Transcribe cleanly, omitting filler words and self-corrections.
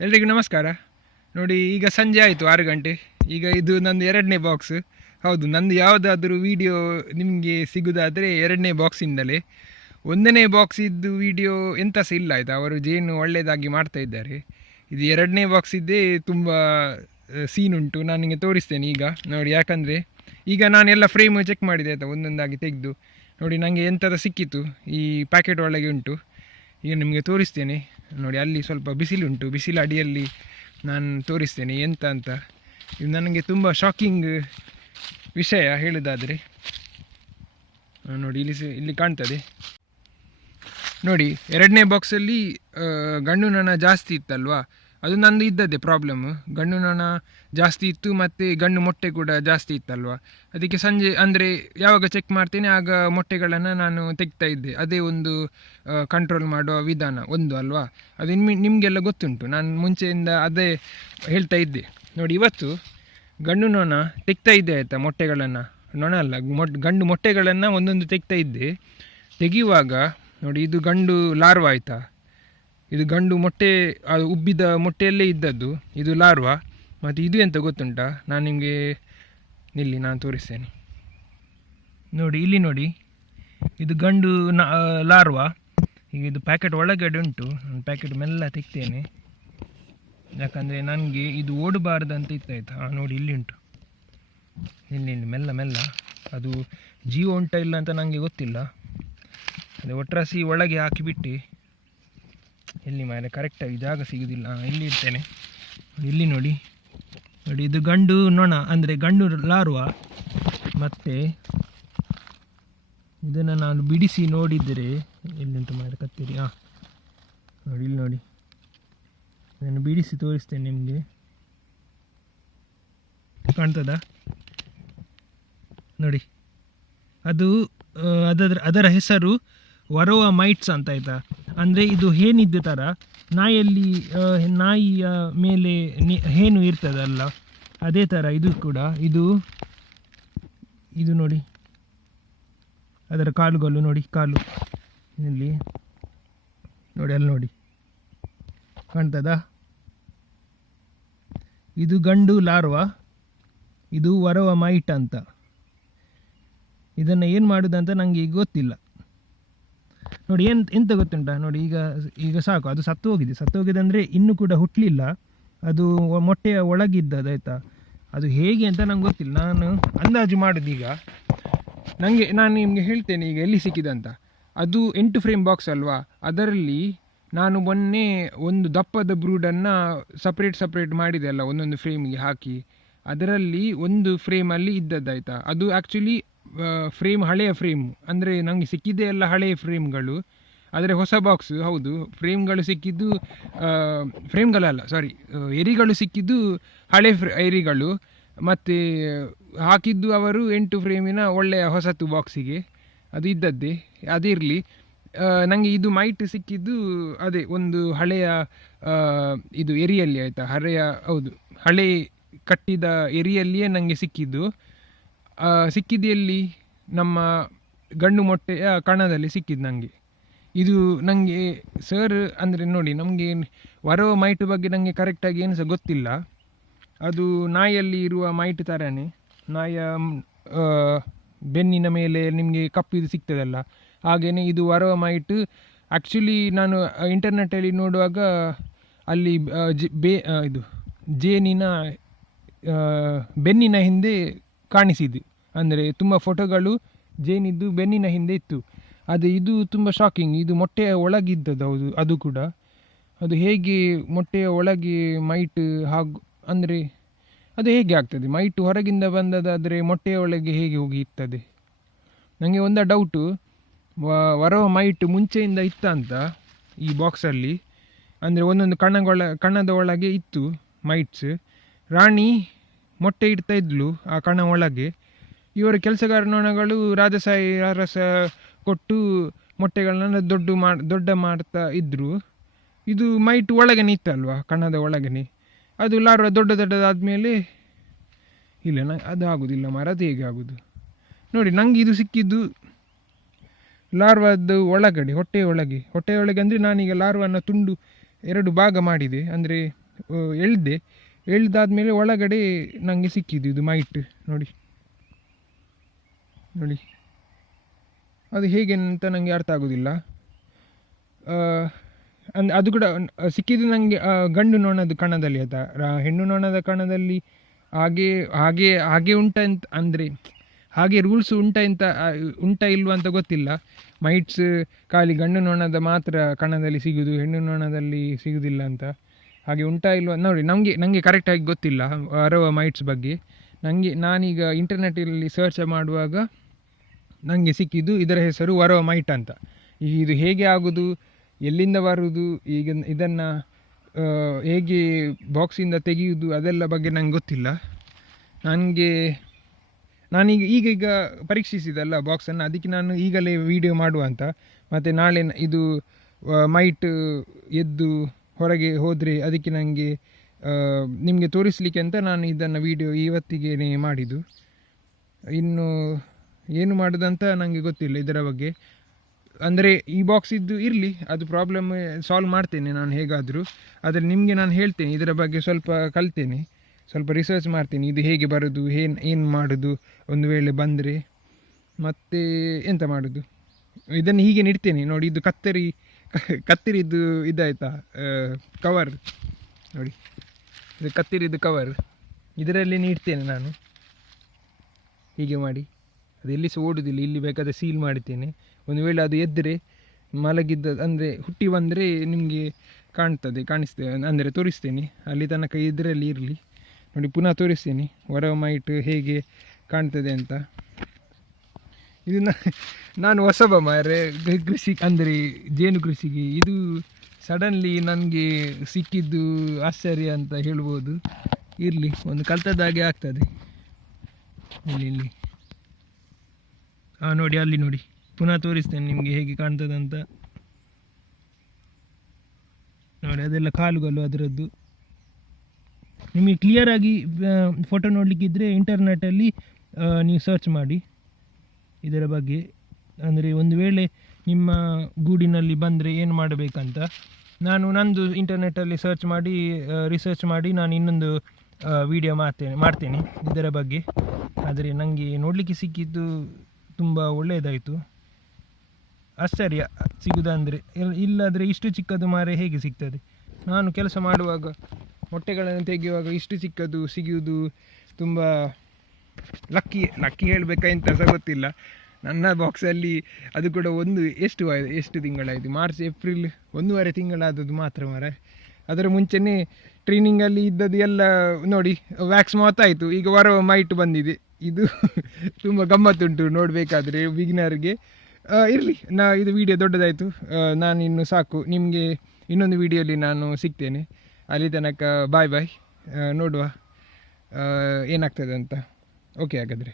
ಎಲ್ರಿಗೂ ನಮಸ್ಕಾರ. ನೋಡಿ, ಈಗ ಸಂಜೆ ಆಯಿತು 6 ಗಂಟೆ. ಈಗ ಇದು ನಂದು 2ನೇ ಬಾಕ್ಸ್. ಹೌದು, ನಂದು ಯಾವುದಾದ್ರೂ ವೀಡಿಯೋ ನಿಮಗೆ ಸಿಗೋದಾದರೆ 2ನೇ ಬಾಕ್ಸಿಂದಲೇ. 1ನೇ ಬಾಕ್ಸ್ ಇದ್ದು ವೀಡಿಯೋ ಎಂಥ ಸಹ ಇಲ್ಲ ಆಯಿತಾ. ಅವರು ಜೇನು ಒಳ್ಳೆಯದಾಗಿ ಮಾಡ್ತಾ ಇದ್ದಾರೆ. ಇದು 2ನೇ ಬಾಕ್ಸ್ ಇದ್ದೇ ತುಂಬ ಸೀನ್ ಉಂಟು. ನಾನು ನಿಮಗೆ ತೋರಿಸ್ತೇನೆ ಈಗ ನೋಡಿ. ಯಾಕಂದರೆ ಈಗ ನಾನೆಲ್ಲ ಫ್ರೇಮ್ ಚೆಕ್ ಮಾಡಿದೆ ಆಯಿತಾ, ಒಂದೊಂದಾಗಿ ತೆಗೆದು ನೋಡಿ. ನನಗೆ ಎಂಥದ ಸಿಕ್ಕಿತು ಈ ಪ್ಯಾಕೆಟ್ ಒಳಗೆ ಉಂಟು. ಈಗ ನಿಮಗೆ ತೋರಿಸ್ತೇನೆ ನೋಡಿ. ಅಲ್ಲಿ ಸ್ವಲ್ಪ ಬಿಸಿಲುಂಟು, ಬಿಸಿಲು ಅಡಿಯಲ್ಲಿ ನಾನು ತೋರಿಸ್ತೇನೆ ಎಂತ ಅಂತ. ಇದು ನನಗೆ ತುಂಬ ಶಾಕಿಂಗ್ ವಿಷಯ ಹೇಳೋದಾದರೆ. ನೋಡಿ, ಇಲ್ಲಿ ಕಾಣ್ತದೆ ನೋಡಿ. 2ನೇ ಬಾಕ್ಸಲ್ಲಿ ಗಂಡು ನೊಣ ಜಾಸ್ತಿ ಇತ್ತಲ್ವಾ, ಅದು ನಂದು ಇದ್ದದ್ದೇ ಪ್ರಾಬ್ಲಮ್. ಗಂಡು ನೊಣ ಜಾಸ್ತಿ ಇತ್ತು ಮತ್ತು ಗಂಡು ಮೊಟ್ಟೆ ಕೂಡ ಜಾಸ್ತಿ ಇತ್ತಲ್ವ. ಅದಕ್ಕೆ ಸಂಜೆ ಅಂದರೆ ಯಾವಾಗ ಚೆಕ್ ಮಾಡ್ತೇನೆ ಆಗ ಮೊಟ್ಟೆಗಳನ್ನು ನಾನು ತೆಗ್ತಾ ಇದ್ದೆ. ಅದೇ ಒಂದು ಕಂಟ್ರೋಲ್ ಮಾಡುವ ವಿಧಾನ ಒಂದು ಅಲ್ವಾ. ಅದು ನಿಮಗೆಲ್ಲ ಗೊತ್ತುಂಟು, ನಾನು ಮುಂಚೆಯಿಂದ ಅದೇ ಹೇಳ್ತಾ ಇದ್ದೆ. ನೋಡಿ, ಇವತ್ತು ಗಂಡು ನೊಣ ತೆಗ್ತಾ ಇದ್ದೆ ಆಯಿತಾ. ಮೊಟ್ಟೆಗಳನ್ನು, ನೊಣ ಅಲ್ಲ, ಗಂಡು ಮೊಟ್ಟೆಗಳನ್ನು ಒಂದೊಂದು ತೆಗ್ತಾ ಇದ್ದೆ. ತೆಗೆಯುವಾಗ ನೋಡಿ, ಇದು ಗಂಡು ಲಾರ್ವಾ ಆಯಿತಾ. ಇದು ಗಂಡು ಮೊಟ್ಟೆ, ಅದು ಉಬ್ಬಿದ ಮೊಟ್ಟೆಯಲ್ಲೇ ಇದ್ದದ್ದು. ಇದು ಲಾರ್ವಾ. ಮತ್ತು ಇದು ಎಂತ ಗೊತ್ತುಂಟಾ, ನಾನು ನಿಮಗೆ ನಾನು ತೋರಿಸ್ತೇನೆ ನೋಡಿ. ಇಲ್ಲಿ ನೋಡಿ, ಇದು ಗಂಡು ಲಾರ್ವಾ. ಈಗ ಇದು ಪ್ಯಾಕೆಟ್ ಒಳಗಡೆ ಉಂಟು. ನಾನು ಪ್ಯಾಕೆಟ್ ಮೆಲ್ಲ ತೆಗ್ತೇನೆ, ಯಾಕಂದರೆ ನನಗೆ ಇದು ಓಡಬಾರ್ದಂತ ಇತ್ತಾಯ್ತಾ. ನೋಡಿ, ಇಲ್ಲಿ ಉಂಟು, ಇಲ್ಲಿ ಮೆಲ್ಲ ಮೆಲ್ಲ. ಅದು ಜೀವ ಉಂಟಾ ಇಲ್ಲ ಅಂತ ನನಗೆ ಗೊತ್ತಿಲ್ಲ. ಅದೇ ಒಟ್ರಾಸಿ ಒಳಗೆ ಹಾಕಿಬಿಟ್ಟು, ಎಲ್ಲಿ ಮಾರೆ ಕರೆಕ್ಟಾಗಿ ಜಾಗ ಸಿಗೋದಿಲ್ಲ, ಇಲ್ಲಿ ಇರ್ತೇನೆ. ಇಲ್ಲಿ ನೋಡಿ ನೋಡಿ, ಇದು ಗಂಡು ನೊಣ ಅಂದರೆ ಗಂಡು ಲಾರ್ವಾ. ಮತ್ತು ಇದನ್ನು ನಾನು ಬಿಡಿಸಿ ನೋಡಿದರೆ ಎಲ್ಲಿಂಟು ಮಾರೆ ಕತ್ತೀರಿ. ನೋಡಿ, ಇಲ್ಲಿ ನೋಡಿ, ನಾನು ಬಿಡಿಸಿ ತೋರಿಸ್ತೇನೆ ನಿಮಗೆ. ಕಾಣ್ತದಾ ನೋಡಿ. ಅದು ಅದರ ಹೆಸರು ವರೋವಾ ಮೈಟ್ಸ್ ಅಂತ ಆಯಿತಾ. ಅಂದರೆ ಇದು ಹೇನಿದ್ದ ಥರ ನಾಯಿಯ ಮೇಲೆ ಹೇನು ಇರ್ತದಲ್ಲ, ಅದೇ ಥರ ಇದು ಕೂಡ. ಇದು ನೋಡಿ, ಅದರ ಕಾಲುಗಳು ನೋಡಿ, ಕಾಲು ಇಲ್ಲಿ ನೋಡಿ, ಅಲ್ಲಿ ನೋಡಿ, ಕಾಣ್ತದಾ. ಇದು ಗಂಡು ಲಾರ್ವಾ, ಇದು ವರೋವಾ ಮೈಟ್ ಅಂತ. ಇದನ್ನು ಏನು ಮಾಡೋದಂತ ನನಗೆ ಈಗ ಗೊತ್ತಿಲ್ಲ ನೋಡಿ. ಎಂತ ಗೊತ್ತುಂಟ ನೋಡಿ, ಈಗ ಸಾಕು, ಅದು ಸತ್ತು ಹೋಗಿದೆ ಅಂದರೆ ಇನ್ನೂ ಕೂಡ ಹುಟ್ಟಲಿಲ್ಲ. ಅದು ಮೊಟ್ಟೆಯ ಒಳಗಿದ್ದದು ಆಯಿತಾ. ಅದು ಹೇಗೆ ಅಂತ ನಂಗೆ ಗೊತ್ತಿಲ್ಲ, ನಾನು ಅಂದಾಜು ಮಾಡೋದು. ಈಗ ನಾನು ನಿಮಗೆ ಹೇಳ್ತೇನೆ ಈಗ ಎಲ್ಲಿ ಸಿಕ್ಕಿದಂತ. ಅದು 8 ಫ್ರೇಮ್ ಬಾಕ್ಸ್ ಅಲ್ವಾ, ಅದರಲ್ಲಿ ನಾನು ಮೊನ್ನೆ ಒಂದು ದಪ್ಪದ ಬ್ರೂಡನ್ನು ಸಪ್ರೇಟ್ ಮಾಡಿದೆ ಅಲ್ಲ, ಒಂದೊಂದು ಫ್ರೇಮಿಗೆ ಹಾಕಿ. ಅದರಲ್ಲಿ ಒಂದು ಫ್ರೇಮಲ್ಲಿ ಇದ್ದದ್ದಾಯ್ತಾ. ಅದು ಆ್ಯಕ್ಚುಲಿ ಫ್ರೇಮ್ ಹಳೆಯ ಫ್ರೇಮ್, ಅಂದರೆ ನನಗೆ ಸಿಕ್ಕಿದ್ದೇ ಎಲ್ಲ ಹಳೆಯ ಫ್ರೇಮ್ಗಳು. ಆದರೆ ಹೊಸ ಬಾಕ್ಸು. ಹೌದು, ಫ್ರೇಮ್ಗಳು ಸಿಕ್ಕಿದ್ದು, ಫ್ರೇಮ್ಗಳಲ್ಲ ಸಾರಿ, ಎರಿಗಳು ಸಿಕ್ಕಿದ್ದು ಹಳೆ ಎರಿಗಳು. ಮತ್ತು ಹಾಕಿದ್ದು ಅವರು 8 ಫ್ರೇಮಿನ ಒಳ್ಳೆಯ ಹೊಸತು ಬಾಕ್ಸಿಗೆ. ಅದು ಇದ್ದದ್ದೇ, ಅದಿರಲಿ. ನನಗೆ ಇದು ಮೈಟ್ ಸಿಕ್ಕಿದ್ದು ಅದೇ ಒಂದು ಹಳೆಯ ಇದು ಎರಿಯಲ್ಲಿ ಆಯಿತಾ. ಹೌದು, ಹಳೆ ಕಟ್ಟಿದ ಎರಿಯಲ್ಲಿಯೇ ನನಗೆ ಸಿಕ್ಕಿದ್ದು ಎಲ್ಲಿ, ನಮ್ಮ ಗಂಡು ಮೊಟ್ಟೆಯ ಕಣದಲ್ಲಿ ಸಿಕ್ಕಿದ್ದು ನನಗೆ. ಇದು ನನಗೆ ಸರ್ ಅಂದರೆ ನೋಡಿ, ನಮಗೆ ವರೋವಾ ಮೈಟ್ ಬಗ್ಗೆ ನನಗೆ ಕರೆಕ್ಟಾಗಿ ಏನು ಸಹ ಗೊತ್ತಿಲ್ಲ. ಅದು ನಾಯಲ್ಲಿ ಇರುವ ಮೈಟ್ ಥರನೇ, ನಾಯಿಯ ಬೆನ್ನಿನ ಮೇಲೆ ನಿಮಗೆ ಕಪ್ಪಿದು ಸಿಗ್ತದಲ್ಲ, ಹಾಗೆಯೇ ಇದು ವರೋವಾ ಮೈಟ್. ಆ್ಯಕ್ಚುಲಿ ನಾನು ಇಂಟರ್ನೆಟ್ಟಲ್ಲಿ ನೋಡುವಾಗ ಅಲ್ಲಿ ಇದು ಜೇನಿನ ಬೆನ್ನಿನ ಹಿಂದೆ ಕಾಣಿಸಿದೆ. ಅಂದರೆ ತುಂಬ ಫೋಟೋಗಳು ಜೇನಿದ್ದು ಬೆನ್ನಿನ ಹಿಂದೆ ಇತ್ತು. ಅದೇ ಇದು ತುಂಬ ಶಾಕಿಂಗ್. ಇದು ಮೊಟ್ಟೆಯ ಒಳಗಿದ್ದದ್ದು. ಹೌದು, ಅದು ಕೂಡ. ಅದು ಹೇಗೆ ಮೊಟ್ಟೆಯ ಒಳಗೆ ಮೈಟ್ ಅಂದರೆ ಅದು ಹೇಗೆ ಆಗ್ತದೆ? ಮೈಟು ಹೊರಗಿಂದ ಬಂದದಾದರೆ ಮೊಟ್ಟೆಯ ಒಳಗೆ ಹೇಗೆ ಹೋಗಿ ಇರ್ತದೆ? ನನಗೆ ಒಂದು ಡೌಟು, ವರೋವಾ ಮೈಟ್ ಮುಂಚೆಯಿಂದ ಇತ್ತ ಅಂತ ಈ ಬಾಕ್ಸಲ್ಲಿ. ಅಂದರೆ ಒಂದೊಂದು ಕಣದ ಒಳಗೆ ಇತ್ತು ಮೈಟ್ಸ್. ರಾಣಿ ಮೊಟ್ಟೆ ಇಡ್ತಾ ಇದ್ಲು ಆ ಕಣ ಒಳಗೆ. ಇವರ ಕೆಲಸಗಾರ ನೊಣಗಳು ರಸ ಕೊಟ್ಟು ಮೊಟ್ಟೆಗಳನ್ನ ದೊಡ್ಡ ಮಾಡ್ತಾ ಇದ್ದರು. ಇದು ಮೈಟ್ ಒಳಗನೆ ಇತ್ತಲ್ವ, ಕಣದ ಒಳಗನೆ. ಅದು ಲಾರ್ವಾ ದೊಡ್ಡದಾದಮೇಲೆ ಇಲ್ಲ, ಅದು ಆಗೋದಿಲ್ಲ ಮಾರ. ಅದು ಹೇಗೆ ಆಗೋದು ನೋಡಿ. ನನಗೆ ಇದು ಸಿಕ್ಕಿದ್ದು ಲಾರ್ವಾದ ಒಳಗಡೆ, ಹೊಟ್ಟೆಯೊಳಗೆ ಅಂದರೆ ನಾನೀಗ ಲಾರ್ವನ್ನ 2 ಭಾಗ ಮಾಡಿದೆ. ಅಂದರೆ ಎಳ್ದೆ. ಎಳ್ದಾದ್ಮೇಲೆ ಒಳಗಡೆ ನನಗೆ ಸಿಕ್ಕಿದ್ದು ಇದು ಮೈಟ್ ನೋಡಿ ನೋಡಿ. ಅದು ಹೇಗೆ ಅಂತ ನನಗೆ ಅರ್ಥ ಆಗೋದಿಲ್ಲ. ಅದು ಕೂಡ ಸಿಕ್ಕಿದ್ದು ನನಗೆ ಗಂಡು ನೊಣದ ಕಣದಲ್ಲಿ ಆಯಿತಾ. ಹೆಣ್ಣು ನೊಣದ ಕಣದಲ್ಲಿ ಹಾಗೆ ಹಾಗೆ ಹಾಗೆ ಉಂಟಂತ ಅಂದರೆ ಹಾಗೆ ರೂಲ್ಸ್ ಉಂಟ ಇಲ್ವ ಅಂತ ಗೊತ್ತಿಲ್ಲ. ಮೈಟ್ಸ್ ಖಾಲಿ ಗಂಡು ನೊಣದ ಮಾತ್ರ ಕಣದಲ್ಲಿ ಸಿಗೋದು, ಹೆಣ್ಣು ನೊಣದಲ್ಲಿ ಸಿಗೋದಿಲ್ಲ ಅಂತ ಹಾಗೆ ಉಂಟಾ ಇಲ್ವ ನೋಡಿ. ನನಗೆ ಕರೆಕ್ಟಾಗಿ ಗೊತ್ತಿಲ್ಲ ವರವ ಮೈಟ್ಸ್ ಬಗ್ಗೆ. ನಾನೀಗ ಇಂಟರ್ನೆಟ್ಟಲ್ಲಿ ಸರ್ಚ್ ಮಾಡುವಾಗ ನನಗೆ ಸಿಕ್ಕಿದ್ದು ಇದರ ಹೆಸರು ವರವ ಮೈಟ್ ಅಂತ. ಇದು ಹೇಗೆ ಆಗೋದು, ಎಲ್ಲಿಂದ ಬರುವುದು, ಈಗ ಇದನ್ನು ಹೇಗೆ ಬಾಕ್ಸಿಂದ ತೆಗೆಯುವುದು ಅದೆಲ್ಲ ಬಗ್ಗೆ ನಂಗೆ ಗೊತ್ತಿಲ್ಲ. ನಾನೀಗ ಪರೀಕ್ಷಿಸಿದಲ್ಲ ಬಾಕ್ಸನ್ನು, ಅದಕ್ಕೆ ನಾನು ಈಗಲೇ ವಿಡಿಯೋ ಮಾಡುವ ಅಂತ. ಮತ್ತು ನಾಳೆ ಇದು ಮೈಟ್ ಎದ್ದು ಹೊರಗೆ ಹೋದರೆ ಅದಕ್ಕೆ ನನಗೆ ನಿಮಗೆ ತೋರಿಸಲಿಕ್ಕೆ ಅಂತ ನಾನು ಇದನ್ನು ವಿಡಿಯೋ ಇವತ್ತಿಗೆ ಮಾಡಿದ್ದು. ಇನ್ನು ಏನು ಮಾಡೋದಂತ ನನಗೆ ಗೊತ್ತಿಲ್ಲ ಇದರ ಬಗ್ಗೆ. ಅಂದರೆ ಈ ಬಾಕ್ಸ್ ಇದ್ದು ಇರಲಿ, ಅದು ಪ್ರಾಬ್ಲಮ್ ಸಾಲ್ವ್ ಮಾಡ್ತೇನೆ ನಾನು ಹೇಗಾದರೂ. ಆದರೆ ನಿಮಗೆ ನಾನು ಹೇಳ್ತೇನೆ ಇದರ ಬಗ್ಗೆ ಸ್ವಲ್ಪ ಕಲ್ತೇನೆ, ಸ್ವಲ್ಪ ರಿಸರ್ಚ್ ಮಾಡ್ತೀನಿ ಇದು ಹೇಗೆ ಬರೋದು, ಏನು ಮಾಡೋದು ಒಂದು ವೇಳೆ ಬಂದರೆ, ಮತ್ತು ಎಂತ ಮಾಡೋದು. ಇದನ್ನು ಹೀಗೆ ಇಡ್ತೇನೆ ನೋಡಿ. ಇದು ಕತ್ತರಿದ್ದು ಇದಾಯ್ತಾ ಕವರ್ ನೋಡಿ, ಇದು ಕತ್ತರಿದ್ದು ಕವರ್, ಇದರಲ್ಲಿ ಇಡ್ತೇನೆ ನಾನು ಹೀಗೆ ಮಾಡಿ. ಅದು ಎಲ್ಲಿ ಸಹ ಓಡೋದಿಲ್ಲ, ಇಲ್ಲಿ ಬೇಕಾದರೆ ಸೀಲ್ ಮಾಡ್ತೇನೆ. ಒಂದು ವೇಳೆ ಅದು ಎದ್ದರೆ ಮಲಗಿದ್ದ ಅಂದರೆ ಹುಟ್ಟಿ ಬಂದರೆ ನಿಮಗೆ ಕಾಣಿಸ್ತೇವೆ ಅಂದರೆ ತೋರಿಸ್ತೇನೆ. ಅಲ್ಲಿ ತನಕ ಇದರಲ್ಲಿ ಇರಲಿ ನೋಡಿ. ಪುನಃ ತೋರಿಸ್ತೇನೆ ವರವ ಮೈಟ್ ಹೇಗೆ ಕಾಣ್ತದೆ ಅಂತ. ಇದು ನಾನು ಹೊಸಬ ಮಾರೆ ಕೃಷಿ ಅಂದರೆ ಜೇನು ಕೃಷಿಗೆ. ಇದು ಸಡನ್ಲಿ ನನಗೆ ಸಿಕ್ಕಿದ್ದು ಆಶ್ಚರ್ಯ ಅಂತ ಹೇಳ್ಬೋದು. ಇರಲಿ, ಒಂದು ಕಲ್ತದಾಗೆ ಆಗ್ತದೆ. ಇಲ್ಲಿ ನೋಡಿ, ಅಲ್ಲಿ ನೋಡಿ, ಪುನಃ ತೋರಿಸ್ತೇನೆ ನಿಮಗೆ ಹೇಗೆ ಕಾಣ್ತದಂತ ನೋಡಿ. ಅದೆಲ್ಲ ಕಾಲುಗಳು ಅದರದ್ದು. ನಿಮಗೆ ಕ್ಲಿಯರಾಗಿ ಫೋಟೋ ನೋಡಲಿಕ್ಕಿದ್ರೆ ಇಂಟರ್ನೆಟ್ಟಲ್ಲಿ ನೀವು ಸರ್ಚ್ ಮಾಡಿ ಇದರ ಬಗ್ಗೆ. ಅಂದರೆ ಒಂದು ವೇಳೆ ನಿಮ್ಮ ಗೂಡಿನಲ್ಲಿ ಬಂದರೆ ಏನು ಮಾಡಬೇಕಂತ ನಾನು ನಂದು ಇಂಟರ್ನೆಟ್ಟಲ್ಲಿ ರಿಸರ್ಚ್ ಮಾಡಿ ನಾನು ಇನ್ನೊಂದು ವಿಡಿಯೋ ಮಾಡ್ತೇನೆ ಇದರ ಬಗ್ಗೆ. ಆದರೆ ನನಗೆ ನೋಡಲಿಕ್ಕೆ ಸಿಕ್ಕಿದ್ದು ತುಂಬ ಒಳ್ಳೆಯದಾಯಿತು. ಆಶ್ಚರ್ಯ ಸಿಗುವುದಂದರೆ, ಇಲ್ಲಾದರೆ ಇಷ್ಟು ಚಿಕ್ಕದು ಮಾರೆ ಹೇಗೆ ಸಿಗ್ತದೆ. ನಾನು ಕೆಲಸ ಮಾಡುವಾಗ ಮೊಟ್ಟೆಗಳನ್ನು ತೆಗೆಯುವಾಗ ಇಷ್ಟು ಚಿಕ್ಕದು ಸಿಗುವುದು ತುಂಬ ಲಕ್ಕಿ ಹೇಳಬೇಕಾ ಎಂತ ಸಹ ಗೊತ್ತಿಲ್ಲ. ನನ್ನ ಬಾಕ್ಸಲ್ಲಿ ಅದು ಕೂಡ ಎಷ್ಟು ತಿಂಗಳಾಯಿತು, ಮಾರ್ಚ್ ಏಪ್ರಿಲ್ 1.5 ತಿಂಗಳಾದದ್ದು ಮಾತ್ರ ಮಾರೆ. ಅದರ ಮುಂಚೆನೇ ಟ್ರೈನಿಂಗಲ್ಲಿ ಇದ್ದದ್ದು ಎಲ್ಲ ನೋಡಿ ವ್ಯಾಕ್ಸ್ ಮಾತಾಯಿತು. ಈಗ ವರವ ಮೈಟ್ ಬಂದಿದೆ. ಇದು ತುಂಬ ಗಮ್ಮತ್ತುಂಟು ನೋಡಬೇಕಾದ್ರೆ ಬಿಗಿನರ್ಗೆ. ಇರಲಿ, ಇದು ವಿಡಿಯೋ ದೊಡ್ಡದಾಯಿತು. ನಾನಿನ್ನು ಸಾಕು. ನಿಮಗೆ ಇನ್ನೊಂದು ವಿಡಿಯೋಲಿ ನಾನು ಸಿಗ್ತೇನೆ. ಅಲ್ಲಿ ತನಕ ಬಾಯ್. ನೋಡುವ ಏನಾಗ್ತದೆ ಅಂತ. ಓಕೆ ಹಾಗಾದರೆ.